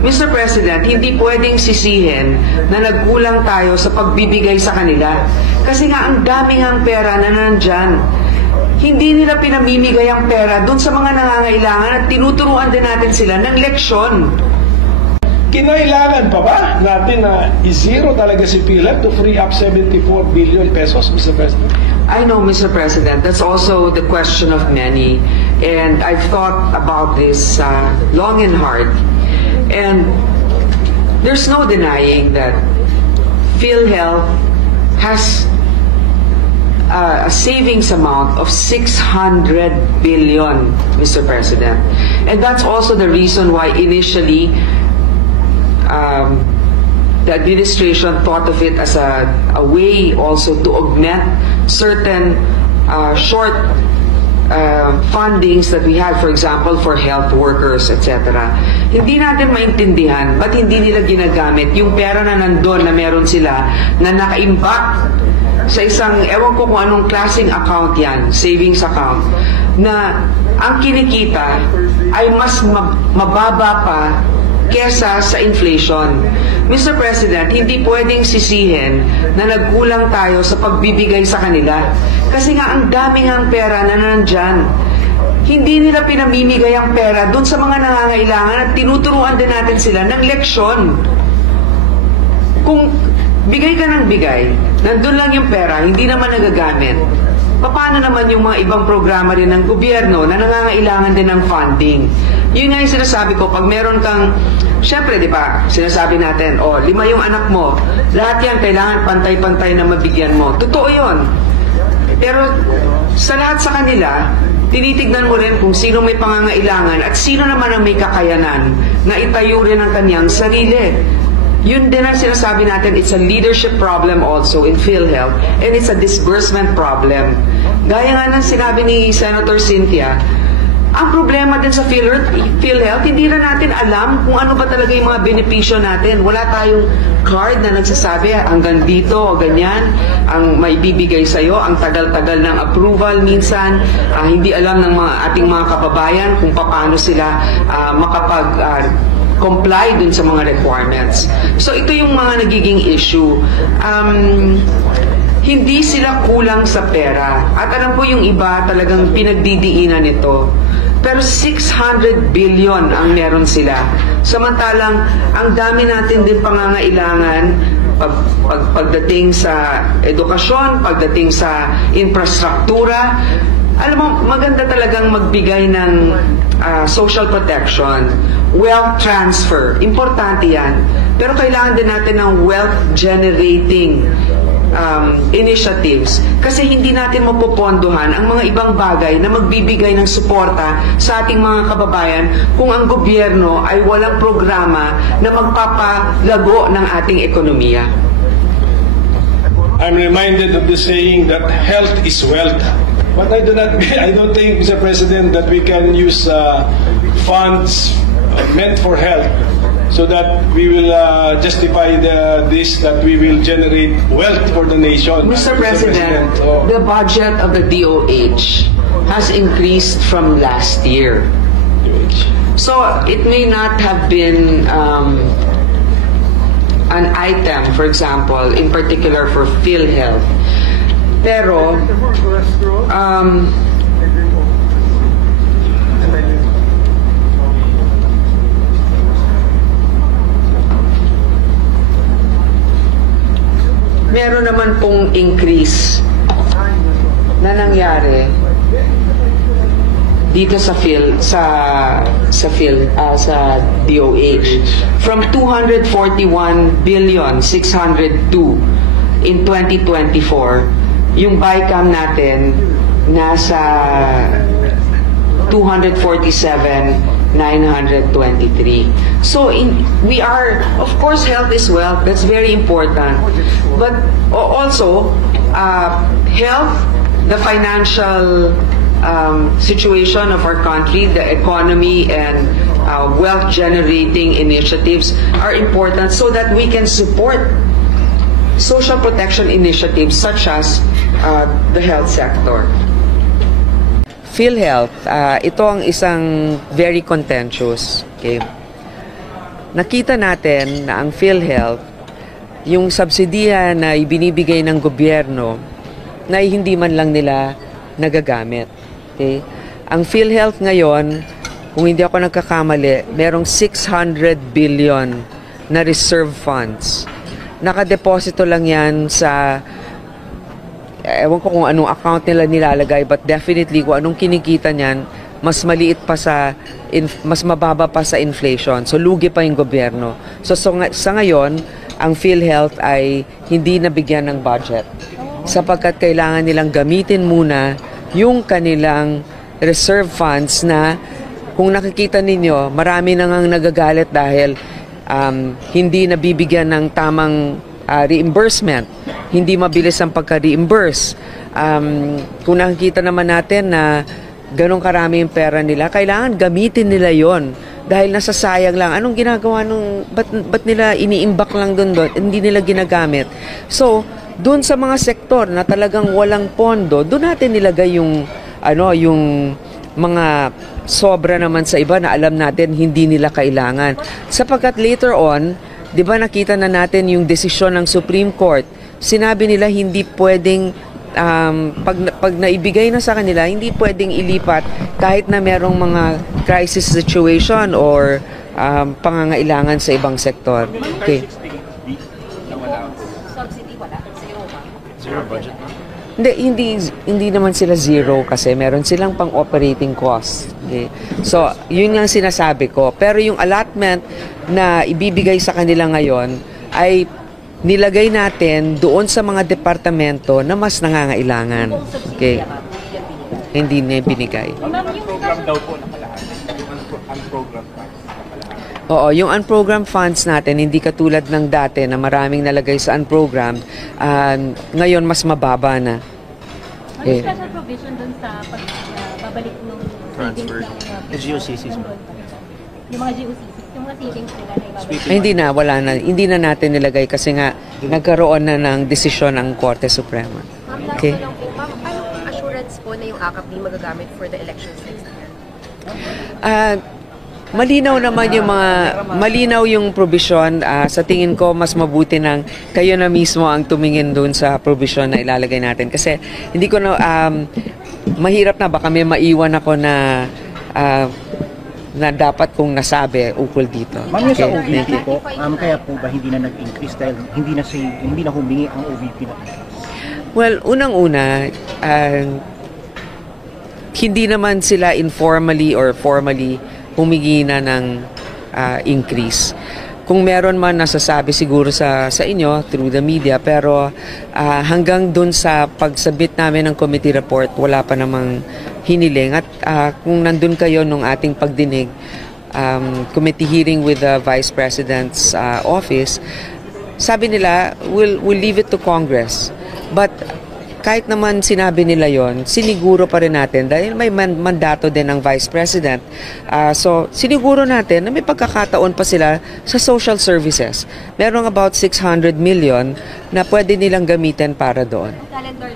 Mr. President, hindi pwedeng sisihin na nagkulang tayo sa pagbibigay sa kanila. Kasi nga ang daming ang pera na nandyan. Hindi nila pinamimigay ang pera doon sa mga nangangailangan at tinuturuan din natin sila ng leksyon. Kinailangan pa ba natin na i-zero talaga si PhilHealth to free up 74 billion pesos, Mr. President? I know, Mr. President, that's also the question of many. And I've thought about this long and hard. And there's no denying that PhilHealth has a savings amount of 600 billion, Mr. President. And that's also the reason why initially the administration thought of it as a way also to augment certain short fundings that we had, for example, for health workers, etc. Hindi natin maintindihan ba't hindi nila ginagamit yung pera na nandun na meron sila na naka-impact sa isang, ewan ko kung anong klaseng account yan, savings account, na ang kinikita ay mas mababa pa kesa sa inflation. Mr. President, hindi pwedeng sisihin na nagkulang tayo sa pagbibigay sa kanila. Kasi nga ang daming ang pera na nandyan. Hindi nila pinamimigay ang pera doon sa mga nangangailangan at tinuturuan din natin sila ng leksyon. Kung bigay ka ng bigay, nandun lang yung pera, hindi naman nagagamit. Paano naman yung mga ibang programa rin ng gobyerno na nangangailangan din ng funding? Yun nga yung sinasabi ko, pag meron kang, syempre, di ba, sinasabi natin, 5 yung anak mo, lahat yan kailangan pantay-pantay na mabigyan mo. Totoo yun. Pero sa lahat sa kanila, tinitignan mo rin kung sino may pangangailangan at sino naman ang may kakayanan na itayo rin ang kanyang sarili. Yun din ang sinasabi natin, it's a leadership problem also in PhilHealth and it's a disbursement problem. Gaya nga ng sinabi ni Senator Cynthia, ang problema din sa PhilHealth, hindi na natin alam kung ano ba talaga yung mga benepisyo natin. Wala tayong card na nagsasabi hanggang dito o ganyan ang maibibigay sa'yo. Ang tagal-tagal ng approval minsan, hindi alam ng ating mga kababayan kung paano sila comply dun sa mga requirements. So ito yung mga nagiging issue. Hindi sila kulang sa pera. At alam ko yung iba talagang pinagdidiinan ito. Pero 600 billion ang meron sila. Samantalang ang dami natin din pangangailangan pagdating sa edukasyon, pagdating sa infrastruktura. Alam mo, maganda talagang magbigay ng social protection, wealth transfer. Importante yan. Pero kailangan din natin ng wealth generating initiatives. Kasi hindi natin mapopondohan ang mga ibang bagay na magbibigay ng suporta sa ating mga kababayan kung ang gobyerno ay walang programa na magpapalago ng ating ekonomiya. I'm reminded of the saying that health is wealth. But I don't think, Mr. President, that we can use funds meant for health so that we will justify this, that we will generate wealth for the nation. Mr. President, the budget of the DOH has increased from last year. So it may not have been an item, for example, in particular for PhilHealth. Pero, meron naman pong increase na nangyari dito sa DOH from 241 billion 602 in 2024. Yung BICAM natin nasa 247,923. So we are, of course, health is wealth. That's very important. But also, health, the financial situation of our country, the economy, and wealth-generating initiatives are important so that we can support social protection initiatives such as the health sector. PhilHealth, ito ang isang very contentious. Okay? nakita natin na ang PhilHealth, yung subsidiya na ibinibigay ng gobyerno, na hindi man lang nila nagagamit. Okay? Ang PhilHealth ngayon, kung hindi ako nagkakamali, merong 600 billion na reserve funds. Nakadeposito lang yan sa, ewan ko kung anong account nila nilalagay, but definitely kung anong kinikita niyan, mas maliit pa mas mababa pa sa inflation. So, lugi pa yung gobyerno. So sa ngayon, ang PhilHealth ay hindi nabigyan ng budget sapagkat kailangan nilang gamitin muna yung kanilang reserve funds na kung nakikita ninyo, marami na ngang nagagalit dahil hindi nabibigyan ng tamang reimbursement. Hindi mabilis ang pagka-reimburse. Kung nakikita naman natin na ganong karami yung pera nila, kailangan gamitin nila yon dahil nasasayang lang. Anong ginagawa ba't nila iniimbak lang doon? Hindi nila ginagamit. So, doon sa mga sektor na talagang walang pondo, doon natin nilagay yung mga sobra naman sa iba na alam natin hindi nila kailangan. Sapagkat later on, di ba nakita na natin yung desisyon ng Supreme Court, sinabi nila hindi pwedeng pag naibigay na sa kanila, hindi pwedeng ilipat kahit na merong mga crisis situation or pangangailangan sa ibang sektor. Okay. Subsidy wala? Zero ba? Zero budget. Hindi naman sila zero kasi meron silang pang operating cost. Okay. So, yun yung sinasabi ko. Pero yung allotment na ibibigay sa kanila ngayon ay nilagay natin doon sa mga departamento na mas nangangailangan. Okay. Hindi na binigay. Program daw po nakalahat. Ang program funds. Oo, yung unprogrammed funds natin, hindi katulad ng dati na maraming nalagay sa unprogrammed, ngayon mas mababa na. Ano special provision dun sa pagbabalik ng Transfer. savings ng GOCCs mo. yung mga GOCCs, yung mga savings nila na ibabalik? Ay, wala na. Hindi na natin nilagay kasi nga nagkaroon na ng desisyon ng Korte Suprema. Okay. Ma'am, anong assurance po na yung AKAP di magagamit for the elections next year? Malinaw naman malinaw yung provision. Sa tingin ko, mas mabuti nang kayo na mismo ang tumingin doon sa provision na ilalagay natin. Kasi hindi ko na, mahirap na, baka may maiwan ako na dapat kong nasabi ukol dito. Ma'am, yung sa Okay, thank OVP you. po, kaya po ba hindi na nag-increase dahil hindi na humingi ang OVP na increase? Well, unang-una, hindi naman sila informally or formally humingi na ng increase. Kung meron man nasasabi siguro sa inyo through the media, pero hanggang dun sa pagsabit namin ng committee report, wala pa namang hiniling. At kung nandun kayo nung ating pagdinig, committee hearing with the Vice President's office, sabi nila, we'll leave it to Congress. But kahit naman sinabi nila yon, siniguro pa rin natin dahil may mandato din ng Vice President. So, siniguro natin na may pagkakataon pa sila sa social services. Merong about 600 million na pwede nilang gamitin para doon. Calendar